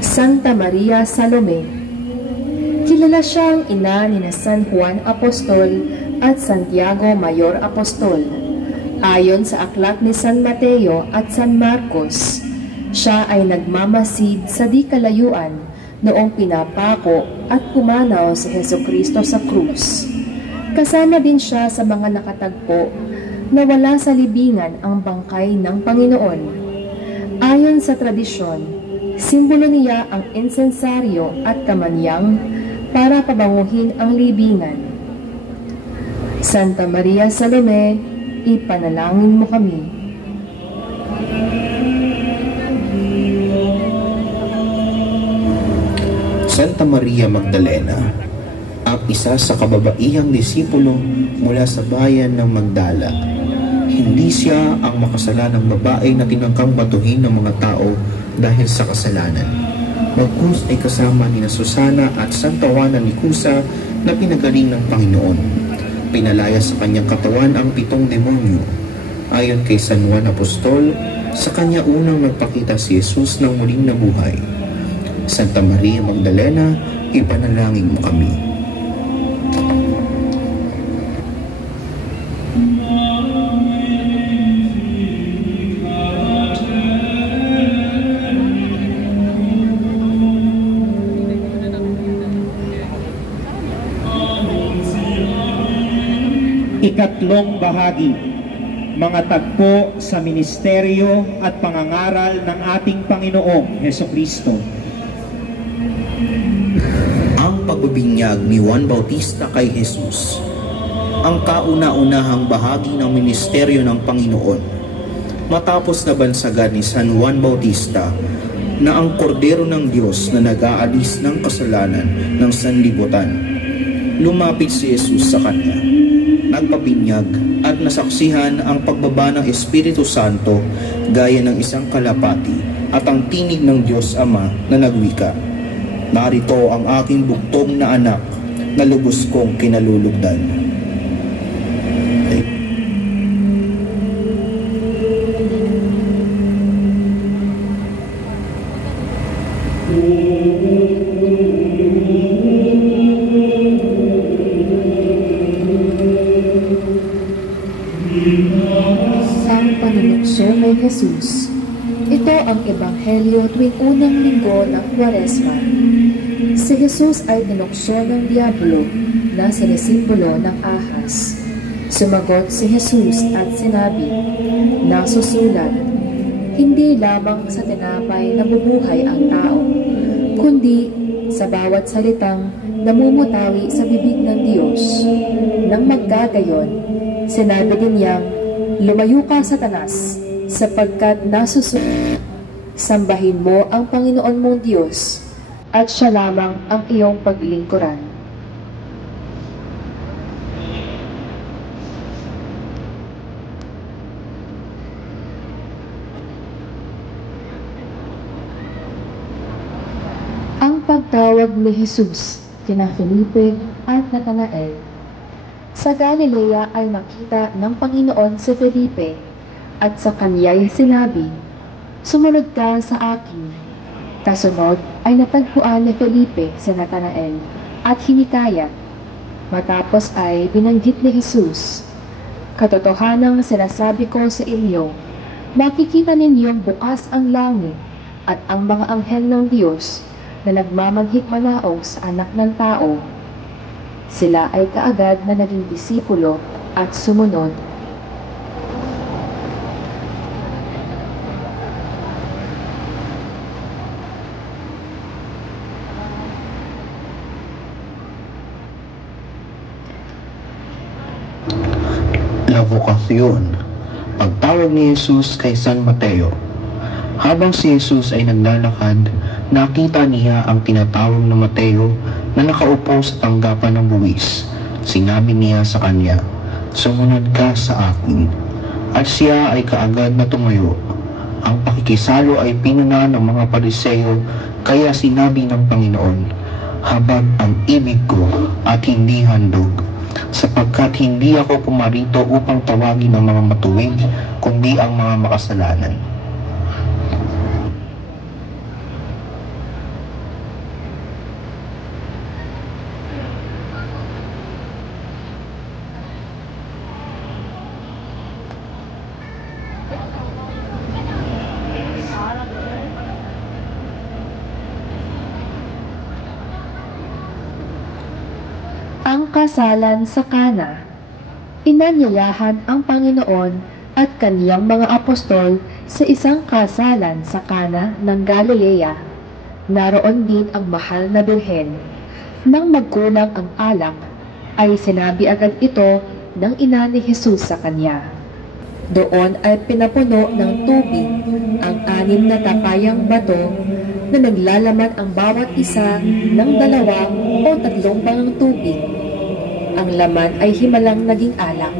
Santa Maria Salome. Kilala siyang ina ni San Juan Apostol at Santiago Mayor Apostol. Ayon sa aklat ni San Mateo at San Marcos, siya ay nagmamasid sa di kalayuan noong pinapako at pumanaw si Hesukristo sa krus. Kasama din siya sa mga nakatagpo na wala sa libingan ang bangkay ng Panginoon. Ayon sa tradisyon, simbolo niya ang insensaryo at kamanyang para pabanguhin ang libingan. Santa Maria Salome, ipanalangin mo kami. Santa Maria Magdalena, ang isa sa kababaihang disipulo mula sa bayan ng Magdala. Hindi siya ang makasalanang babae na tinangkang batuhin ng mga tao dahil sa kasalanan. Bagkus ay kasama ni Susana at Santa Juana ni Cusa na pinagaling ng Panginoon. Pinalaya sa kanyang katawan ang 7 demonyo. Ayon kay San Juan Apostol, sa kanya unang nagpakita si Jesus ng muling nabuhay. Santa Maria Magdalena, ipanalangin mo kami. Ikatlong bahagi, mga tagpo sa ministeryo at pangangaral ng ating Panginoong Hesukristo. Ang pagbibinyag ni Juan Bautista kay Jesus, ang kauna-unahang bahagi ng ministeryo ng Panginoon. Matapos na bansagan ni San Juan Bautista na ang kordero ng Diyos na nag-aalis ng kasalanan ng sanlibutan, lumapit si Jesus sa kanya. Nagpabinyag at nasaksihan ang pagbaba ng Espiritu Santo gaya ng isang kalapati at ang tinig ng Diyos Ama na nagwika, "Narito ang aking buktong na anak na lubos kong kinalulugdan." May Jesus. Ito ang ebanghelyo tuwing unang linggo ng Kwaresma. Si Jesus ay tinukso ng diablo na sinisimbolo ng ahas. Sumagot si Jesus at sinabi, "Nasusulat, hindi lamang sa tinapay nabubuhay ang tao, kundi sa bawat salitang namumutawi sa bibig ng Diyos." Nang magkagayon, sinabi din niyang, "Lumayo ka, Satanas, sapagkat nasusulat, sambahin mo ang Panginoon mong Diyos, at siya lamang ang iyong paglingkuran." Ang pagtawag ni Jesus kina Felipe at Natanael. Sa Galilea ay nakita ng Panginoon si Felipe, at sa kanya'y sinabi, "Sumunod ka sa akin." Kasunod ay natagpuan ni Felipe si Natanael at hinikayat. Matapos ay binanggit ni Jesus, "Katotohanang sinasabi ko sa inyo, makikita ninyong bukas ang langit at ang mga anghel ng Diyos na nagmamaghikmanaog sa anak ng tao." Sila ay kaagad na naging disipulo at sumunod. La Vocación, pagtawag ni Jesus kay San Mateo. Habang si Jesus ay naglalakad, nakita niya ang tinatawag na Mateo na nakaupo sa tanggapan ng buwis. Sinabi niya sa kanya, "Sumunod ka sa akin." At siya ay kaagad na tumayo. Ang pakikisalo ay pinuna ng mga Pariseo, kaya sinabi ng Panginoon, "Habag ang ibig ko at hindi handog, sapagkat hindi ako pumarito upang tawagin ang mga matuwid, kundi ang mga makasalanan." ang kasalan sa Kana. Inanyayahan ang Panginoon at kaniyang mga apostol sa isang kasalan sa Kana ng Galilea. Naroon din ang mahal na birhen. Nang magkulang ang alak, ay sinabi agad ito ng ina ni Jesus sa kanya. Doon ay pinapuno ng tubig ang 6 na tapayang bato na naglalaman ang bawat isa ng 2 o 3 bangang tubig. Ang laman ay himalang naging alak.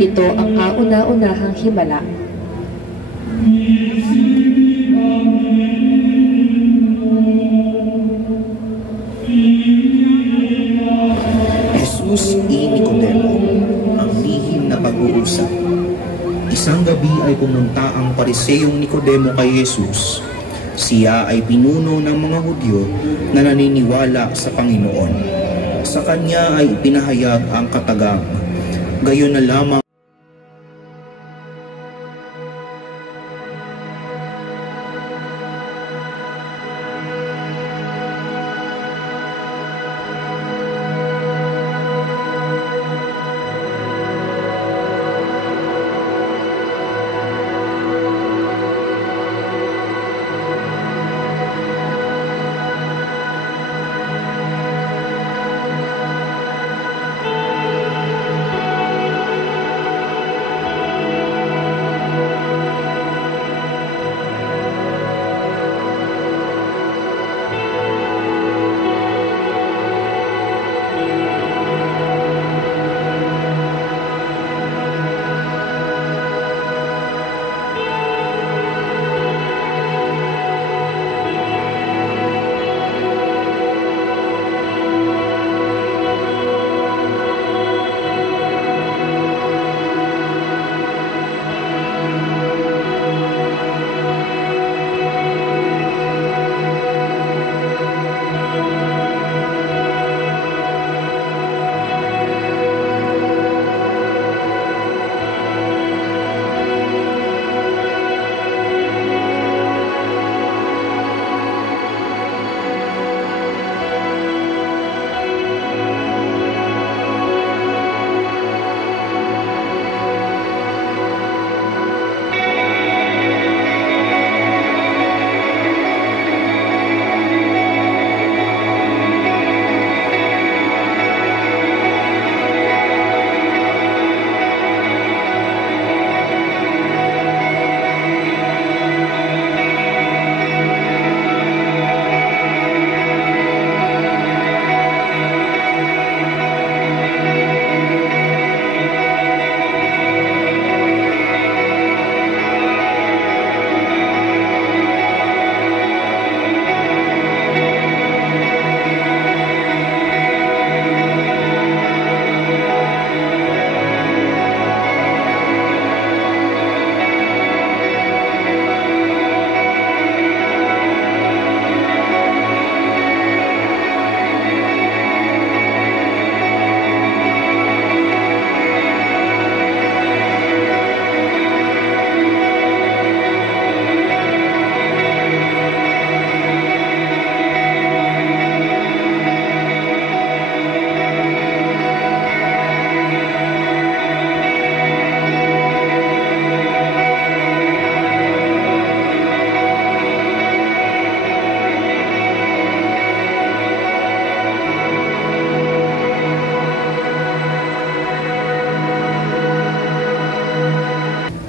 Ito ang kauna-unahang himala. Jesus y Nicodemo, ang lihim na pag-uusap. Isang gabi ay pumunta ang Pariseyong Nicodemo kay Jesus. Siya ay pinuno ng mga Hudyo na naniniwala sa Panginoon. Sa kanya ay ipinahayag ang katagang, gayon na lamang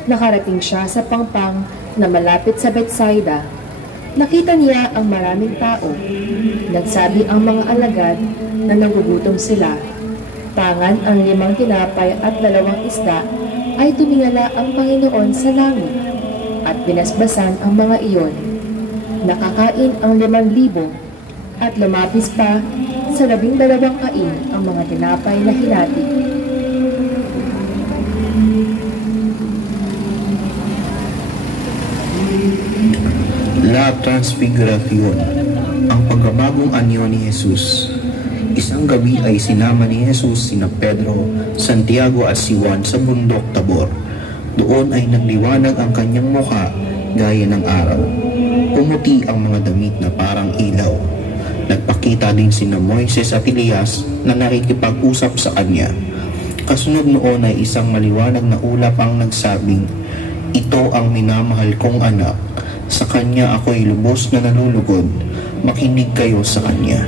Nakarating siya sa pangpang na malapit sa Bethsaida. Nakita niya ang maraming tao. Nagsabi ang mga alagad na nagugutom sila. Tangan ang 5 tinapay at 2 isda, ay tumingala ang Panginoon sa langit at binasbasan ang mga iyon. Nakakain ang 5,000 at lumapis pa sa 12 kain ang mga tinapay na hinati. La Transfiguración, ang pagbabagong anyo ni Jesus. Isang gabi ay sinama ni Jesus sina Pedro, Santiago at si Juan sa bundok Tabor. Doon ay nagliwanag ang kanyang mukha gaya ng araw. Pumuti ang mga damit na parang ilaw. Nagpakita din sina Moises at Elias na nakikipag-usap sa kanya. Kasunod noon ay isang maliwanag na ulap ang nagsabing, "Ito ang minamahal kong anak, sa kanya ako'y lubos na nalulugod, makinig kayo sa kanya."